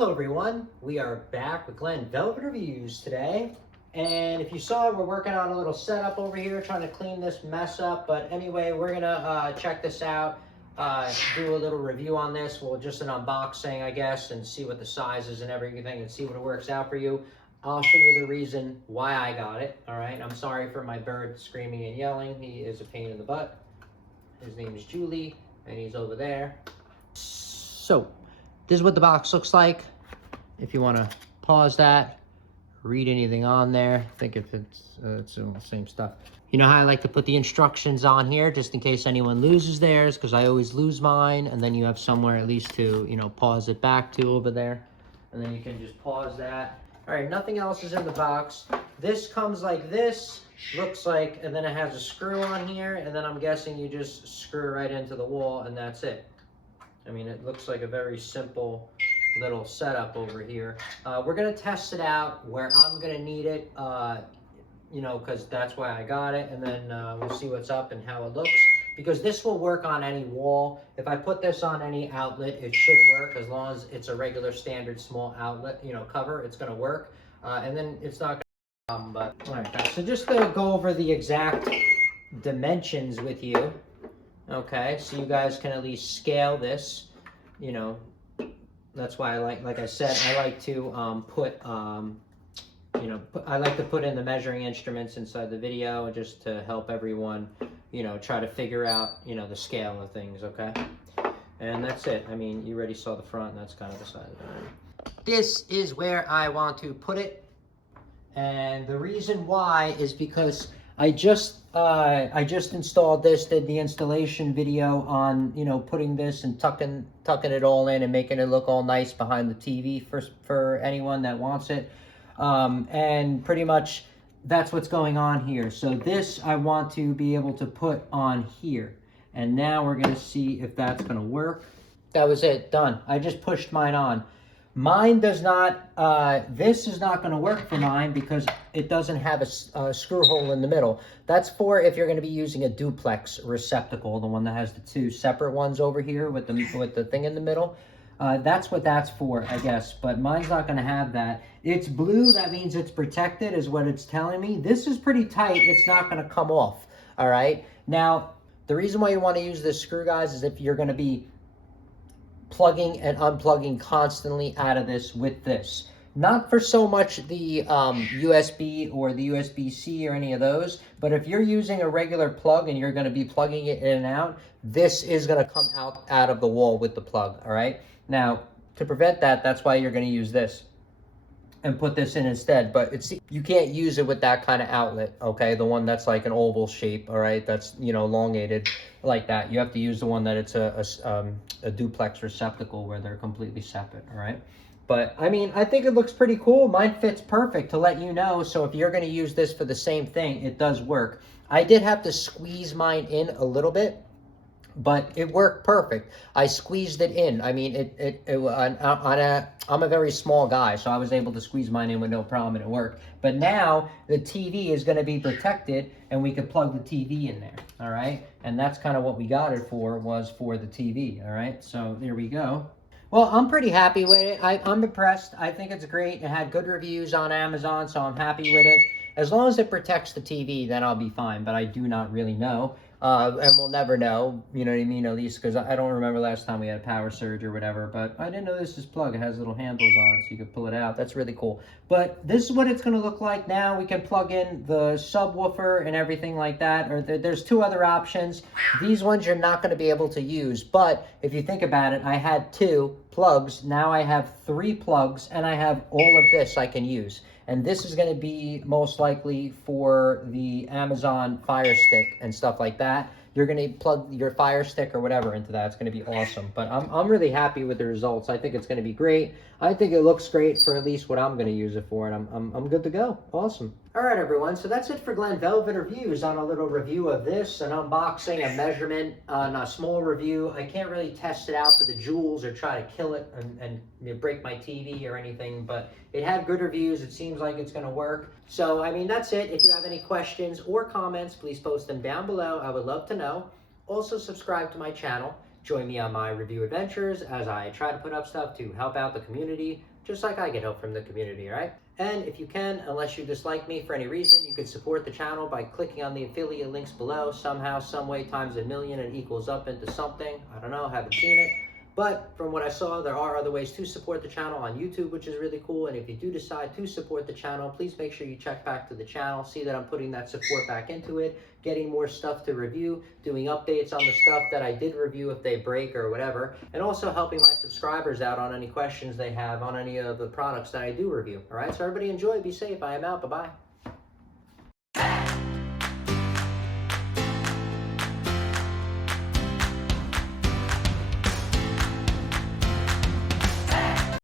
Hello everyone, we are back with Velvet Reviews today. And if you saw, we're working on a little setup over here, trying to clean this mess up. But anyway, we're gonna check this out, do a little review on this. Well, just an unboxing, I guess, and see what the size is and everything, and see what it works out for you. I'll show you the reason why I got it, all right? I'm sorry for my bird screaming and yelling. He is a pain in the butt. His name is Julie, and he's over there. So, this is what the box looks like. If you want to pause that, read anything on there. I think if it's the same stuff. You know how I like to put the instructions on here, just in case anyone loses theirs, because I always lose mine, and then you have somewhere at least to, you know, pause it back to over there. And then you can just pause that. All right, nothing else is in the box. This comes like this, looks like, and then it has a screw on here, and then I'm guessing you just screw right into the wall, and that's it. I mean, it looks like a very simple little setup over here. We're gonna test it out where I'm gonna need it, you know, because that's why I got it, and then we'll see what's up and how it looks. Because this will work on any wall. If I put this on any outlet, it should work as long as it's a regular standard small outlet, you know, cover. It's gonna work, and then it's not gonna. But all right, guys. So just to go over the exact dimensions with you. Okay, so you guys can at least scale this, you know. That's why I like I said, I like to I like to put in the measuring instruments inside the video just to help everyone, you know, try to figure out, you know, the scale of things, okay? And that's it. I mean, you already saw the front, and that's kind of the size of it. This is where I want to put it, and the reason why is because I just installed this, did the installation video on, you know, putting this and tucking it all in and making it look all nice behind the TV for anyone that wants it. And pretty much that's what's going on here. So this I want to be able to put on here. And now we're gonna see if that's gonna work. That was it, done. I just pushed mine on. Mine does not, this is not going to work for mine because it doesn't have a screw hole in the middle. That's for if you're going to be using a duplex receptacle, the one that has the two separate ones over here with the thing in the middle. That's what that's for, I guess, but mine's not going to have that. It's blue, that means it's protected is what it's telling me. This is pretty tight, it's not going to come off, all right? Now, the reason why you want to use this screw, guys, is if you're going to be plugging and unplugging constantly out of this with this. Not for so much the USB or the USB-C or any of those, but if you're using a regular plug and you're going to be plugging it in and out, this is going to come out of the wall with the plug, all right? Now, to prevent that, that's why you're going to use this and put this in instead, but you can't use it with that kind of outlet, okay? The one that's like an oval shape, all right? That's, you know, elongated like that. You have to use the one that it's a duplex receptacle where they're completely separate, all right? But, I mean, I think it looks pretty cool. Mine fits perfect, to let you know. So if you're going to use this for the same thing, it does work. I did have to squeeze mine in a little bit, but it worked perfect. I squeezed it in. I mean, I'm a very small guy, so I was able to squeeze mine in with no problem, and it worked. But now the TV is going to be protected, and we can plug the TV in there, all right? And that's kind of what we got it for, was for the TV, all right? So there we go. Well, I'm pretty happy with it. I'm impressed. I think it's great. It had good reviews on Amazon, so I'm happy with it. As long as it protects the TV, then I'll be fine, but I do not really know. And we'll never know, you know what I mean, at least, because I don't remember last time we had a power surge or whatever, but I didn't know this is plug. It has little handles on it, so you can pull it out. That's really cool. But this is what it's going to look like now. We can plug in the subwoofer and everything like that, or there's two other options. These ones you're not going to be able to use, but if you think about it, I had 2 plugs. Now I have 3 plugs, and I have all of this I can use. And this is going to be most likely for the Amazon Fire Stick and stuff like that. You're going to plug your Fire Stick or whatever into that. It's going to be awesome. But I'm really happy with the results. I think it's going to be great. I think it looks great for at least what I'm going to use it for. And I'm good to go. Awesome. All right, everyone. So that's it for Velvet Reviews on a little review of this, an unboxing, a measurement, on a small review. I can't really test it out for the joules or try to kill it and you know, break my TV or anything, but it had good reviews. It seems like it's going to work. So, I mean, that's it. If you have any questions or comments, please post them down below. I would love to know. Also, subscribe to my channel. Join me on my review adventures as I try to put up stuff to help out the community. just like I get help from the community, all right? And if you can, unless you dislike me for any reason, you can support the channel by clicking on the affiliate links below. Somehow, some way, times a million, it equals up into something. I don't know, haven't seen it. But from what I saw, there are other ways to support the channel on YouTube, which is really cool. And if you do decide to support the channel, please make sure you check back to the channel, see that I'm putting that support back into it, getting more stuff to review, doing updates on the stuff that I did review if they break or whatever, and also helping my subscribers out on any questions they have on any of the products that I do review. All right, so everybody enjoy, be safe. I am out. Bye-bye.